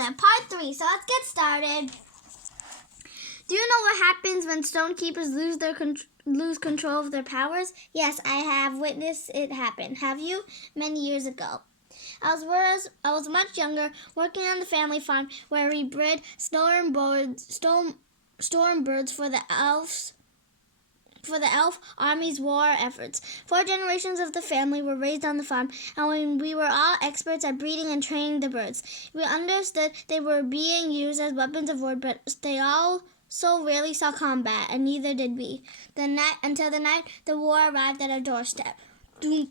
Amulet, Part 3. So let's get started. Do you know what happens when stone keepers lose control of their powers? Yes, I have witnessed it happen. Have you? Many years ago. I was much younger, working on the family farm where we bred storm birds for the elf army's war efforts. 4 generations of the family were raised on the farm, and when we were all experts at breeding and training the birds. We understood they were being used as weapons of war, but they all so rarely saw combat, and neither did we. Until the night the war arrived at our doorstep. Doom.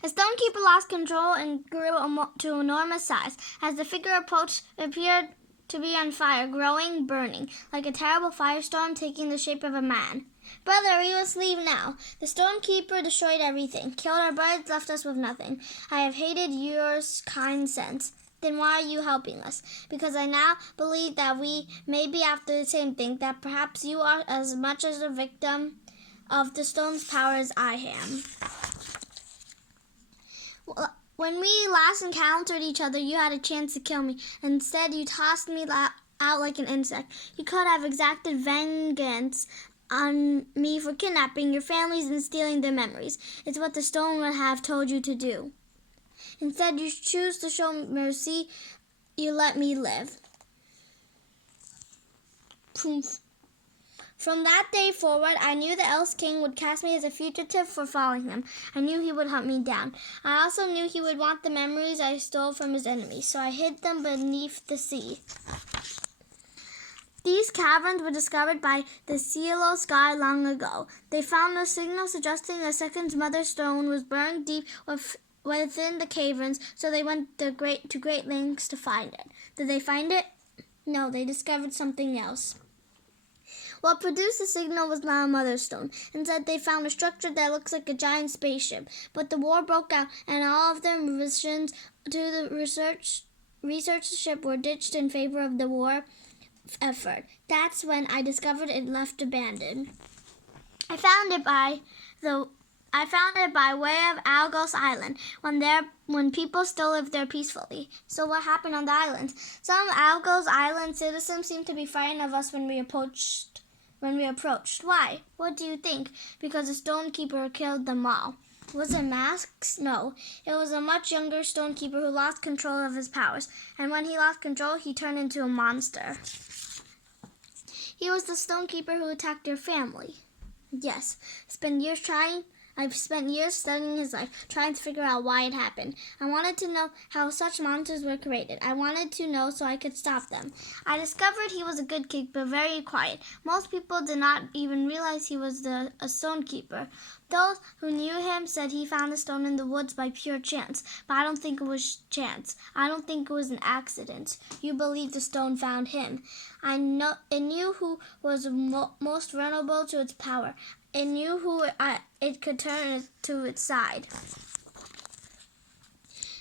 A stonekeeper lost control and grew to enormous size. As the figure approached, it appeared to be on fire, growing, burning, like a terrible firestorm taking the shape of a man. Brother, we must leave now. The stonekeeper destroyed everything, killed our birds, left us with nothing. I have hated yours kind since. Then why are you helping us? Because I now believe that we may be after the same thing, that perhaps you are as much as a victim of the stone's power as I am. When we last encountered each other, you had a chance to kill me. Instead, you tossed me out like an insect. You could have exacted vengeance on me for kidnapping your families and stealing their memories. It's what the stone would have told you to do. Instead, you choose to show mercy. You let me live. Poof. From that day forward, I knew the Elf King would cast me as a fugitive for following him. I knew he would hunt me down. I also knew he would want the memories I stole from his enemies, so I hid them beneath the sea. These caverns were discovered by the Cielo Sky long ago. They found a signal suggesting a second mother stone was buried deep within the caverns, so they went to great lengths to find it. Did they find it? No, they discovered something else. What produced the signal was not a mother stone. Instead, they found a structure that looks like a giant spaceship. But the war broke out, and all of their missions to the research ship were ditched in favor of the war effort. That's when I discovered it left abandoned. I found it by way of Algos Island, when people still lived there peacefully. So what happened on the island? Some Algos Island citizens seemed to be frightened of us when we approached. Why? What do you think? Because the stonekeeper killed them all. Was it masks? No. It was a much younger stonekeeper who lost control of his powers, and when he lost control, he turned into a monster. He was the stonekeeper who attacked your family. Yes. I've spent years studying his life, trying to figure out why it happened. I wanted to know how such monsters were created. I wanted to know so I could stop them. I discovered he was a good king, but very quiet. Most people did not even realize he was a stonekeeper. Those who knew him said he found the stone in the woods by pure chance, but I don't think it was chance. I don't think it was an accident. You believe the stone found him. It knew who was most vulnerable to its power. It knew who it could turn to its side.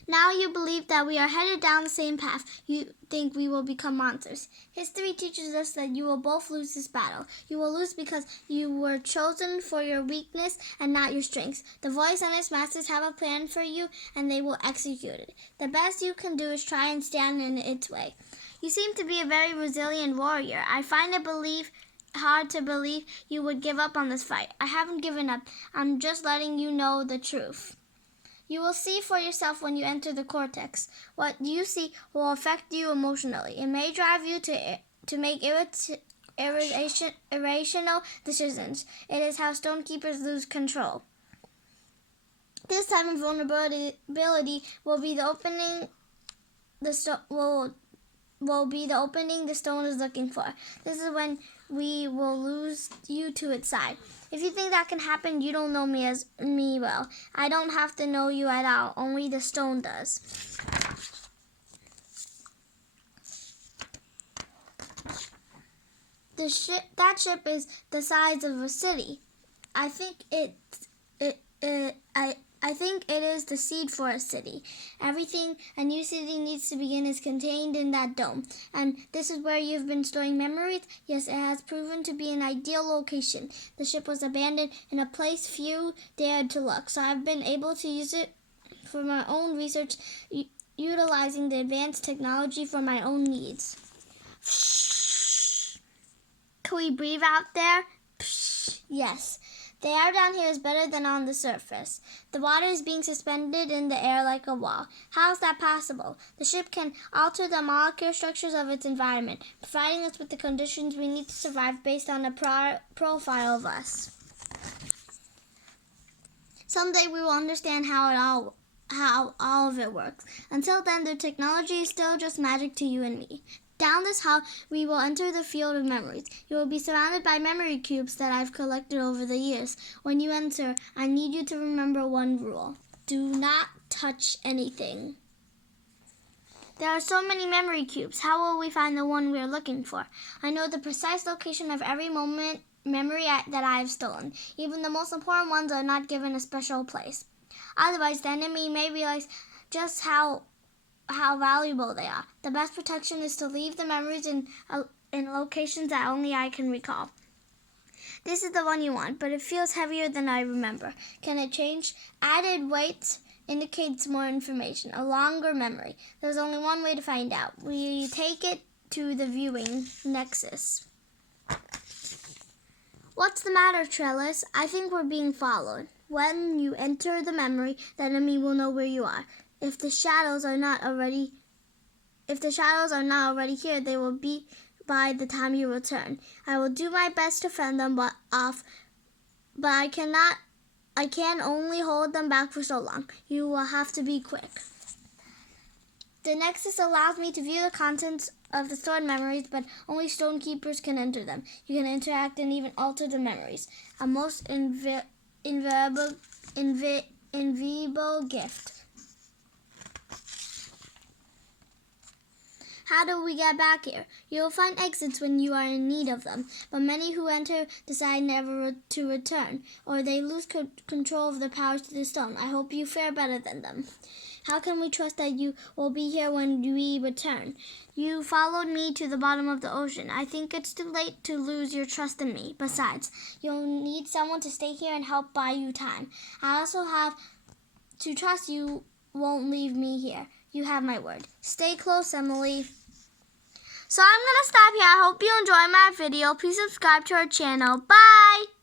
Now you believe that we are headed down the same path. You think we will become monsters. History teaches us that you will both lose this battle. You will lose because you were chosen for your weakness and not your strengths. The voice and its masters have a plan for you, and they will execute it. The best you can do is try and stand in its way. You seem to be a very resilient warrior. I find it hard to believe you would give up on this fight. I haven't given up. I'm just letting you know the truth. You will see for yourself when you enter the cortex. What you see will affect you emotionally. It may drive you to make irrational decisions. It is how stonekeepers lose control. This time of vulnerability will be the opening the stone is looking for. This is when we will lose you to its side. If you think that can happen, you don't know me well. I don't have to know you at all. Only the stone does. That ship is the size of a city. I think it is the seed for a city. Everything a new city needs to begin is contained in that dome. And this is where you've been storing memories? Yes, it has proven to be an ideal location. The ship was abandoned in a place few dared to look, so I've been able to use it for my own research. utilizing the advanced technology for my own needs. Can we breathe out there? Yes. The air down here is better than on the surface. The water is being suspended in the air like a wall. How is that possible? The ship can alter the molecular structures of its environment, providing us with the conditions we need to survive based on a profile of us. Someday we will understand how all of it works. Until then, the technology is still just magic to you and me. Down this hall, we will enter the field of memories. You will be surrounded by memory cubes that I've collected over the years. When you enter, I need you to remember one rule. Do not touch anything. There are so many memory cubes. How will we find the one we are looking for? I know the precise location of every memory that I have stolen. Even the most important ones are not given a special place. Otherwise, the enemy may realize just how valuable they are. The best protection is to leave the memories in locations that only I can recall. This is the one you want, but it feels heavier than I remember. Can it change? Added weight indicates more information, a longer memory. There's only one way to find out. We take it to the viewing nexus. What's the matter, Trellis? I think we're being followed. When you enter the memory, the enemy will know where you are. If the shadows are not already here, they will be by the time you return. I will do my best to fend them off, but I can only hold them back for so long. You will have to be quick. The Nexus allows me to view the contents of the stored memories, but only stone keepers can enter them. You can interact and even alter the memories. A most invaluable gift. How do we get back here? You will find exits when you are in need of them, but many who enter decide never to return, or they lose control of the powers to the stone. I hope you fare better than them. How can we trust that you will be here when we return? You followed me to the bottom of the ocean. I think it's too late to lose your trust in me. Besides, you'll need someone to stay here and help buy you time. I also have to trust you won't leave me here. You have my word. Stay close, Emily. So I'm going to stop here. I hope you enjoyed my video. Please subscribe to our channel. Bye!